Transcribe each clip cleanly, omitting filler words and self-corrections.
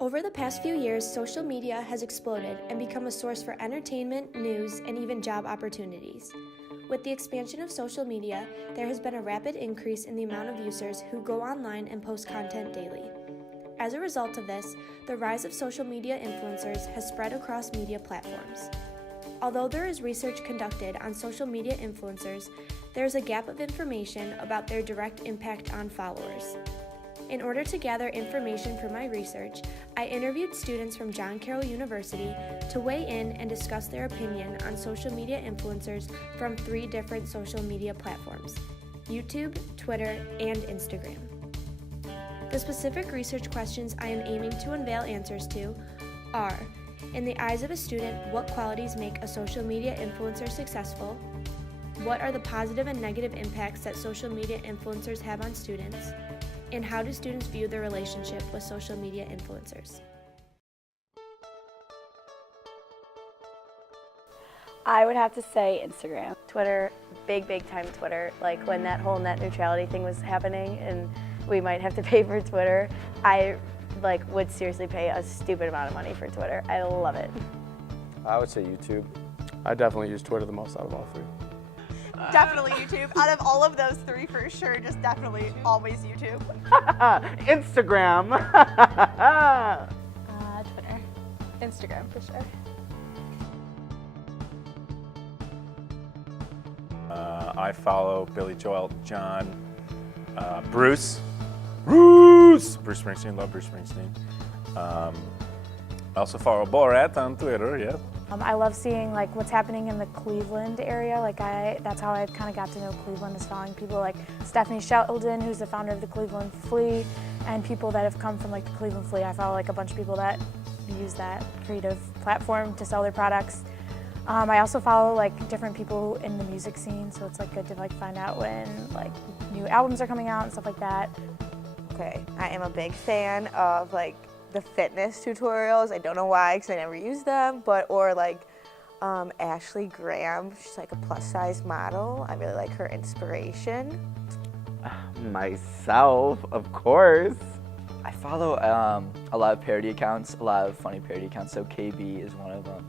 Over the past few years, social media has exploded and become a source for entertainment, news, and even job opportunities. With the expansion of social media, there has been a rapid increase in the amount of users who go online and post content daily. As a result of this, the rise of social media influencers has spread across media platforms. Although there is research conducted on social media influencers, there is a gap of information about their direct impact on followers. In order to gather information for my research, I interviewed students from Carroll University to weigh in and discuss their opinion on social media influencers from 3 different social media platforms: YouTube, Twitter, and Instagram. The specific research questions I am aiming to unveil answers to are: in the eyes of a student, what qualities make a social media influencer successful? What are the positive and negative impacts that social media influencers have on students? And how do students view their relationship with social media influencers? I would have to say Instagram. Twitter, big time Twitter. Like when that whole net neutrality thing was happening and we might have to pay for Twitter, I would seriously pay a stupid amount of money for Twitter. I love it. I would say YouTube. I definitely use Twitter the most out of all 3. Definitely YouTube. Out of all of those 3 for sure, just definitely always YouTube. Instagram. Twitter. Instagram for sure. I follow Billy Joel, John, Bruce Springsteen, love Bruce Springsteen. I also follow Borat on Twitter, yeah. I love seeing what's happening in the Cleveland area. That's how I kind of got to know Cleveland, is following people like Stephanie Sheldon, who's the founder of the Cleveland Flea, and people that have come from the Cleveland Flea. I follow a bunch of people that use that creative platform to sell their products. I also follow different people in the music scene, so it's good to find out when new albums are coming out and stuff like that. Okay, I am a big fan of the fitness tutorials. I don't know why, because I never use them, or Ashley Graham. She's a plus size model. I really like her inspiration. Myself, of course. I follow a lot of parody accounts, a lot of funny parody accounts, so KB is one of them.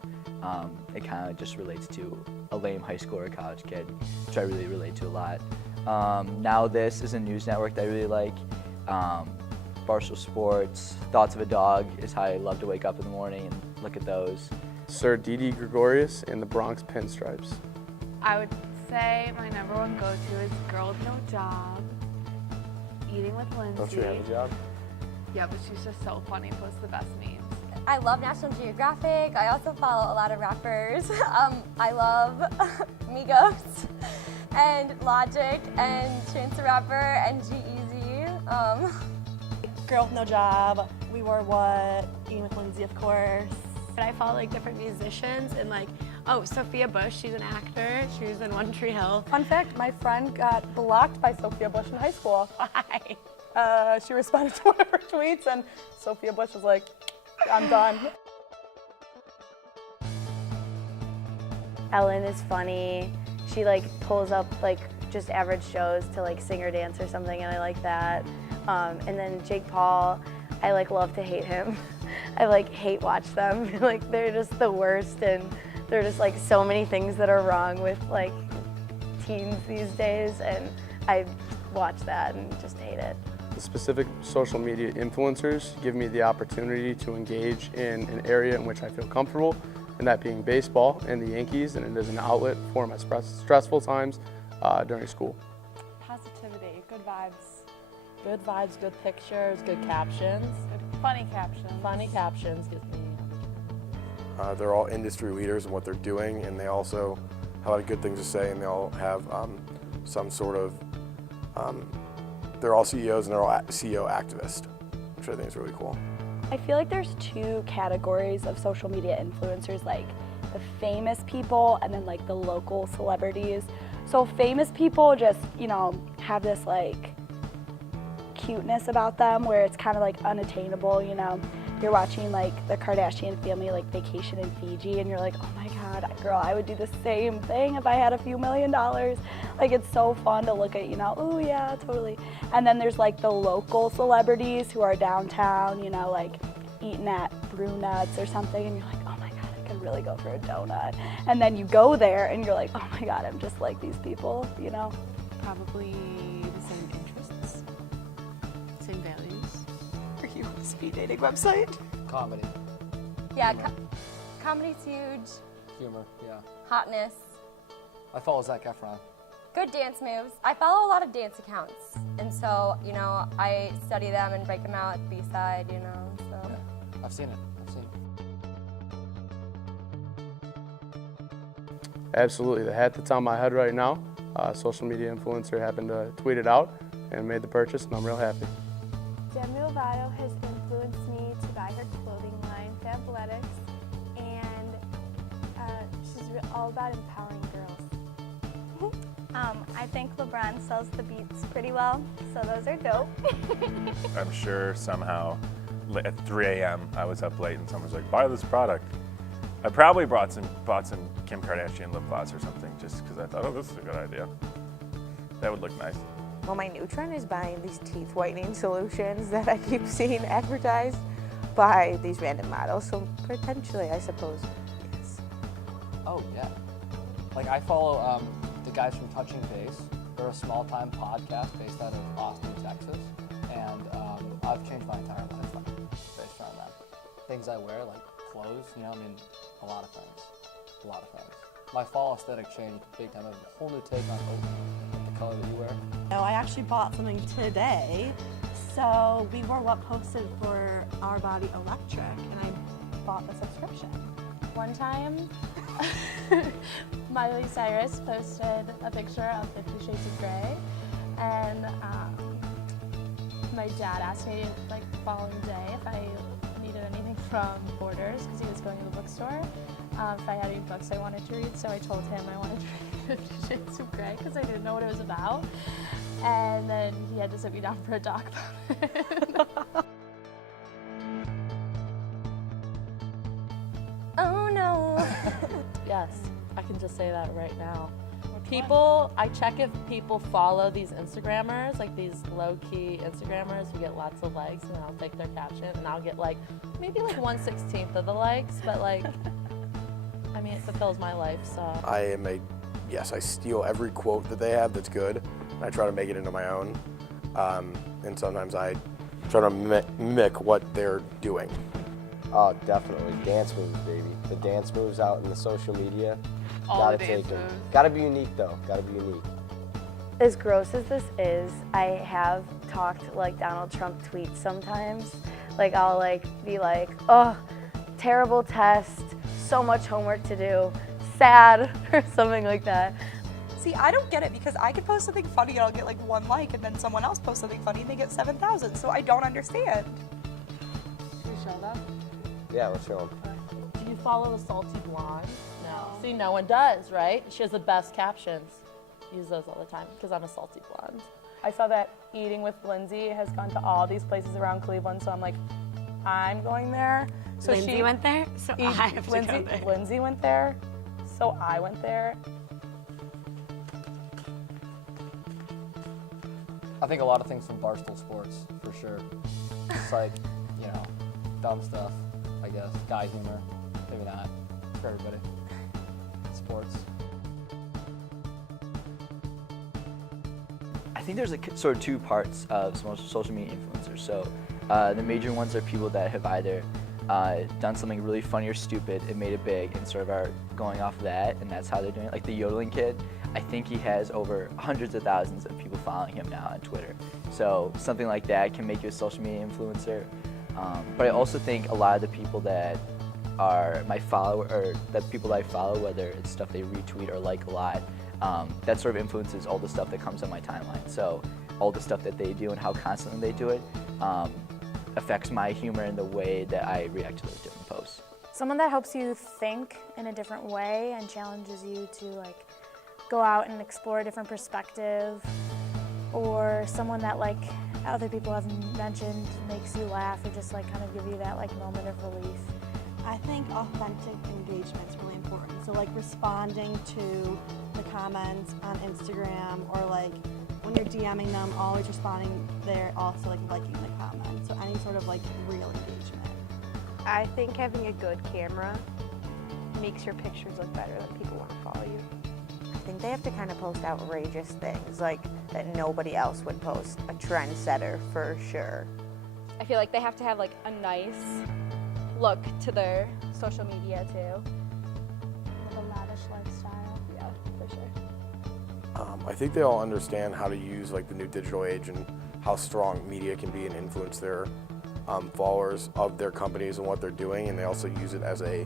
It kind of just relates to a lame high school or college kid, which I really relate to a lot. Now This is a news network that I really like. Barstool Sports, Thoughts of a Dog is how I love to wake up in the morning and look at those. Sir Didi Gregorius and the Bronx Pinstripes. I would say my number 1 go-to is Girl with No Job, Eating with Lindsay. Don't you have a job? Yeah, but she's just so funny, posts the best memes. I love National Geographic. I also follow a lot of rappers. I love Migos and Logic and Chance the Rapper and G-Eazy. Girl with No Job, We Wore What, Eating with Lindsay, of course. I follow different musicians and Sophia Bush, she's an actor. She was in One Tree Hill. Fun fact, my friend got blocked by Sophia Bush in high school. Why? She responded to one of her tweets and Sophia Bush was like, I'm done. Ellen is funny. She pulls up just average shows to sing or dance or something, and I like that. And then Jake Paul, I love to hate him. I hate watch them. They're just the worst, and there are just so many things that are wrong with teens these days, and I watch that and just hate it. The specific social media influencers give me the opportunity to engage in an area in which I feel comfortable, and that being baseball and the Yankees, and it is an outlet for my stressful times during school. Positivity, good vibes. Good vibes, good pictures, good captions. Funny captions. Funny captions gives me. They're all industry leaders in what they're doing, and they also have a lot of good things to say, and they all have some sort of, they're all CEOs and they're all CEO activists, which I think is really cool. I feel there's 2 categories of social media influencers, the famous people and then the local celebrities. So famous people just, have this cuteness about them where it's kind of unattainable, you're watching like the Kardashian family like vacation in Fiji and you're like, oh my God, girl, I would do the same thing if I had a few $1 million. Like it's so fun to look at, you know, oh yeah, totally. And then there's like the local celebrities who are downtown, you know, like eating at Brew Nuts or something and you're like, oh my God, I could really go for a donut. And then you go there and you're like, oh my God, I'm just like these people, you know? Probably the same interests, same values. Are you on a speed dating website? Comedy. Yeah, comedy's huge. Humor, yeah. Hotness. I follow Zac Efron. Good dance moves. I follow a lot of dance accounts, and so, you know, I study them and break them out at B-side, you know, so. Yeah, I've seen it. Absolutely. The hat that's on my head right now, social media influencer happened to tweet it out and made the purchase, and I'm real happy. Demi Lovato has influenced me to buy her clothing line, Fabletics, and she's all about empowering girls. I think LeBron sells the beats pretty well, so those are dope. I'm sure somehow at 3 a.m. I was up late and someone was like, buy this product. I probably bought some Kim Kardashian lip gloss or something just because I thought, oh, this is a good idea. That would look nice. Well, my new trend is buying these teeth whitening solutions that I keep seeing advertised by these random models. So potentially, I suppose, yes. Oh, yeah. Like I follow the guys from Touching Base. They're a small-time podcast based out of Austin, Texas. And I've changed my entire life based on that. Things I wear, like clothes, you know, I mean, a lot of things. My fall aesthetic changed big time. I have a whole new take on the color that you wear. No, I actually bought something today. So we were what posted for Our Body Electric, and I bought the subscription. One time, Miley Cyrus posted a picture of 50 Shades of Grey, and my dad asked me like the following day if I needed anything from Borders because he was going to the bookstore. If I had any books I wanted to read, so I told him I wanted to read 50 Shades of Grey because I didn't know what it was about. And then he had to sit me down for a doc about it. Oh no. Yes, I can just say that right now. People, I check if people follow these Instagrammers, like these low-key Instagrammers who get lots of likes, and then I'll take their caption, and I'll get like, maybe like 1/16 of the likes, but like, I mean, it fulfills my life, so. Yes, I steal every quote that they have that's good, and I try to make it into my own, and sometimes I try to mimic what they're doing. Oh, definitely. Dance moves, baby. The dance moves out in the social media. Gotta take them. Gotta be unique, though. Gotta be unique. As gross as this is, I have talked like Donald Trump tweets sometimes. Like I'll like be like, oh, terrible test, so much homework to do, sad, or something like that. See, I don't get it because I could post something funny and I'll get like 1 like, and then someone else posts something funny and they get 7,000. So I don't understand. Should we show them? Yeah, let's show them. Do you follow the Salty Blonde? No. See, no one does, right? She has the best captions. Use those all the time because I'm a Salty Blonde. I saw that Eating with Lindsay has gone to all these places around Cleveland, so I'm like, I'm going there. So Lindsay went there, so I have to go there. Lindsay went there, so I went there. I think a lot of things from Barstool Sports, for sure. It's like, you know, dumb stuff, I guess. Guy humor, maybe not, for everybody. Sports. I think there's sort of two parts of social media influencers. So the major ones are people that have either done something really funny or stupid and made it big and sort of are going off of that, and that's how they're doing it. Like the yodeling kid, I think he has over hundreds of thousands of people following him now on Twitter. So something like that can make you a social media influencer. But I also think a lot of the people that are my follower, or the people that I follow, whether it's stuff they retweet or like a lot, that sort of influences all the stuff that comes on my timeline. So all the stuff that they do and how constantly they do it affects my humor and the way that I react to those different posts. Someone that helps you think in a different way and challenges you to like go out and explore a different perspective, or someone that like other people have mentioned makes you laugh or just like kind of give you that like moment of relief. I think authentic engagement is really important. So like responding to the comments on Instagram, or like when you're DMing them, always responding there, also like liking the comment. So any sort of like real engagement. I think having a good camera makes your pictures look better, that people want to follow you. I think they have to kind of post outrageous things, like that nobody else would post. A trendsetter for sure. I feel like they have to have like a nice look to their social media too. Like a lavish lifestyle. Yeah, for sure. I think they all understand how to use like the new digital age and how strong media can be and influence their followers of their companies and what they're doing, and they also use it as a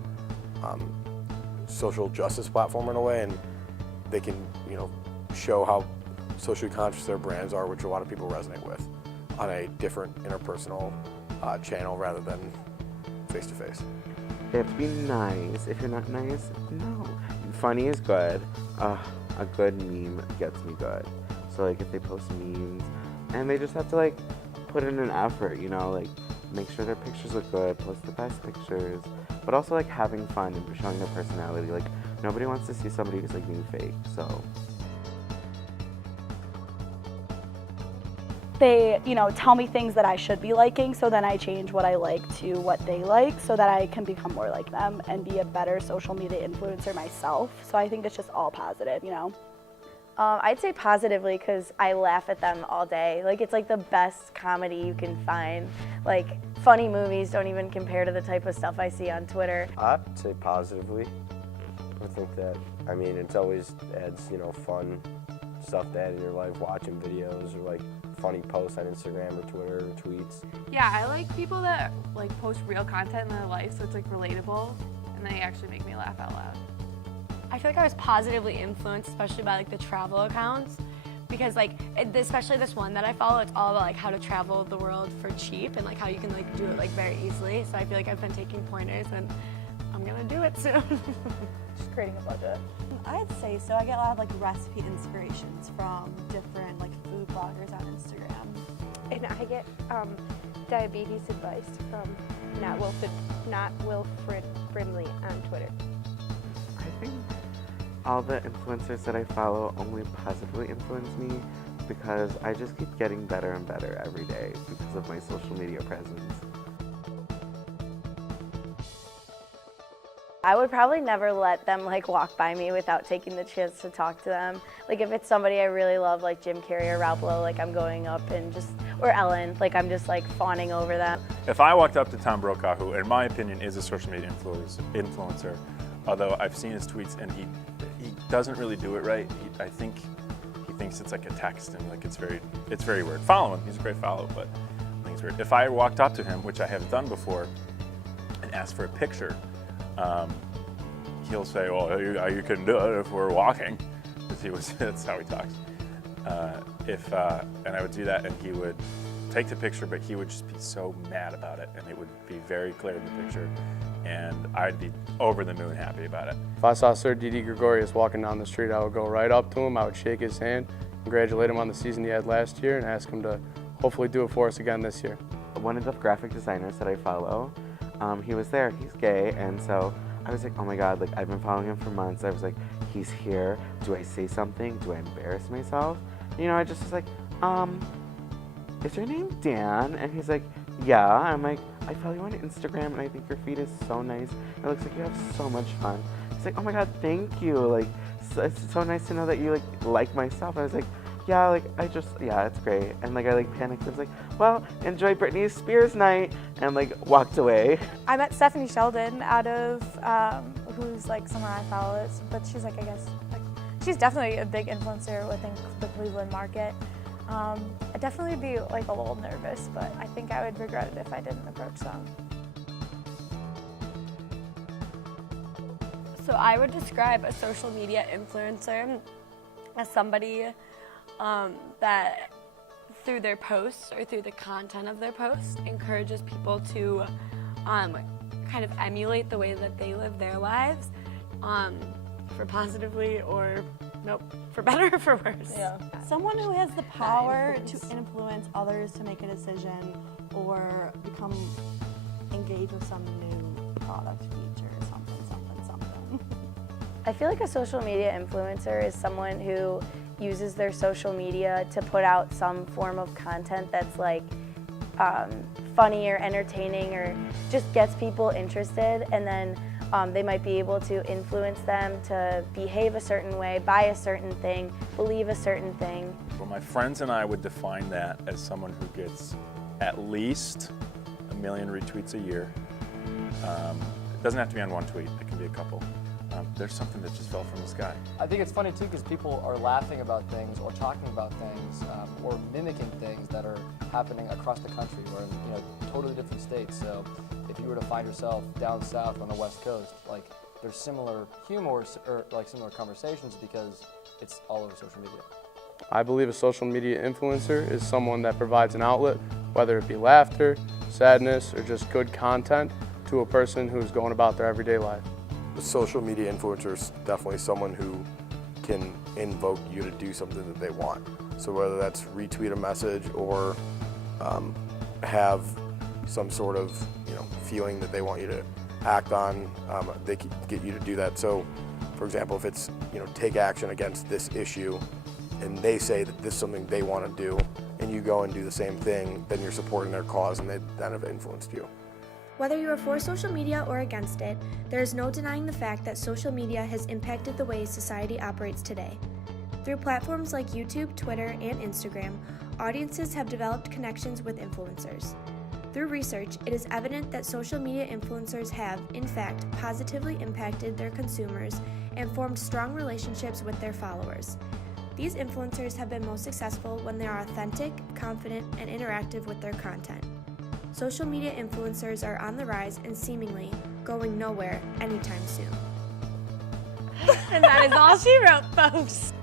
social justice platform in a way, and they can, you know, show how socially conscious their brands are, which a lot of people resonate with, on a different interpersonal channel rather than face-to-face. They have to be nice. If you're not nice, no. Funny is good. A good meme gets me good. So like if they post memes, and they just have to like put in an effort, you know, like make sure their pictures look good, post the best pictures, but also like having fun and showing their personality. Like nobody wants to see somebody who's like being fake, so. They, you know, tell me things that I should be liking, so then I change what I like to what they like so that I can become more like them and be a better social media influencer myself. So I think it's just all positive, you know. I'd say positively, because I laugh at them all day. Like, it's like the best comedy you can find. Like, funny movies don't even compare to the type of stuff I see on Twitter. I'd say positively. I think that, I mean, it's always adds, you know, fun stuff to add in your life, watching videos or like funny posts on Instagram or Twitter or tweets. Yeah, I like people that like post real content in their life, so it's like relatable, and they actually make me laugh out loud. I feel like I was positively influenced, especially by like the travel accounts, because like especially this one that I follow, it's all about like how to travel the world for cheap and like how you can like do it like very easily. So I feel like I've been taking pointers and I'm gonna do it soon. Just creating a budget. I'd say so. I get a lot of like recipe inspirations from different like food bloggers on Instagram. And I get diabetes advice from Not Wilfred Brimley on Twitter. I think all the influencers that I follow only positively influence me because I just keep getting better and better every day because of my social media presence. I would probably never let them like walk by me without taking the chance to talk to them. Like if it's somebody I really love, like Jim Carrey or Rob Lowe, like I'm going up and just, or Ellen, like I'm just like fawning over them. If I walked up to Tom Brokaw, who in my opinion is a social media influencer, although I've seen his tweets and he doesn't really do it right. I think he thinks it's like a text and like it's very weird. Follow him, he's a great follow, but I think it's weird. If I walked up to him, which I have done before, and asked for a picture, he'll say, well, you can do it if we're walking, because that's how he talks. And I would do that and he would take the picture, but he would just be so mad about it and it would be very clear in the picture and I'd be over the moon happy about it. If I saw Sir Didi Gregorius walking down the street, I would go right up to him, I would shake his hand, congratulate him on the season he had last year and ask him to hopefully do it for us again this year. One of the graphic designers that I follow, he was there, he's gay, and so I was like, oh my God, like I've been following him for months. I was like, he's here, do I say something? Do I embarrass myself? You know, I just was like, is your name Dan? And he's like, yeah. I'm like, I follow you on Instagram and I think your feed is so nice. It looks like you have so much fun. He's like, oh my God, thank you. Like, it's so nice to know that you like my stuff. I was like, yeah, like yeah, it's great. And like I like panicked. I was like, well, enjoy Britney Spears night, and like walked away. I met Stephanie Sheldon out of who's like someone I follow, but she's like, I guess like she's definitely a big influencer within the Cleveland market. I'd definitely be like a little nervous, but I think I would regret it if I didn't approach them. So I would describe a social media influencer as somebody that through their posts or through the content of their posts encourages people to kind of emulate the way that they live their lives for positively or Nope. For better or for worse. Yeah. Someone who has the power to influence others to make a decision or become engaged with some new product feature, something. I feel like a social media influencer is someone who uses their social media to put out some form of content that's like funny or entertaining or just gets people interested, and then they might be able to influence them to behave a certain way, buy a certain thing, believe a certain thing. Well, my friends and I would define that as someone who gets at least 1 million retweets a year. It doesn't have to be on one tweet, it can be a couple. There's something that just fell from the sky. I think it's funny too because people are laughing about things or talking about things or mimicking things that are happening across the country or in totally different states. So if you were to find yourself down south on the West Coast, like there's similar humor or like similar conversations because it's all over social media. I believe a social media influencer is someone that provides an outlet, whether it be laughter, sadness, or just good content, to a person who's going about their everyday life. The social media influencer is definitely someone who can invoke you to do something that they want. So whether that's retweet a message or have some sort of feeling that they want you to act on, they can get you to do that. So, for example, if it's take action against this issue, and they say that this is something they want to do, and you go and do the same thing, then you're supporting their cause, and they then have influenced you. Whether you are for social media or against it, there is no denying the fact that social media has impacted the way society operates today. Through platforms like YouTube, Twitter, and Instagram, audiences have developed connections with influencers. Through research, it is evident that social media influencers have, in fact, positively impacted their consumers and formed strong relationships with their followers. These influencers have been most successful when they are authentic, confident, and interactive with their content. Social media influencers are on the rise and seemingly going nowhere anytime soon. And that is all she wrote, folks.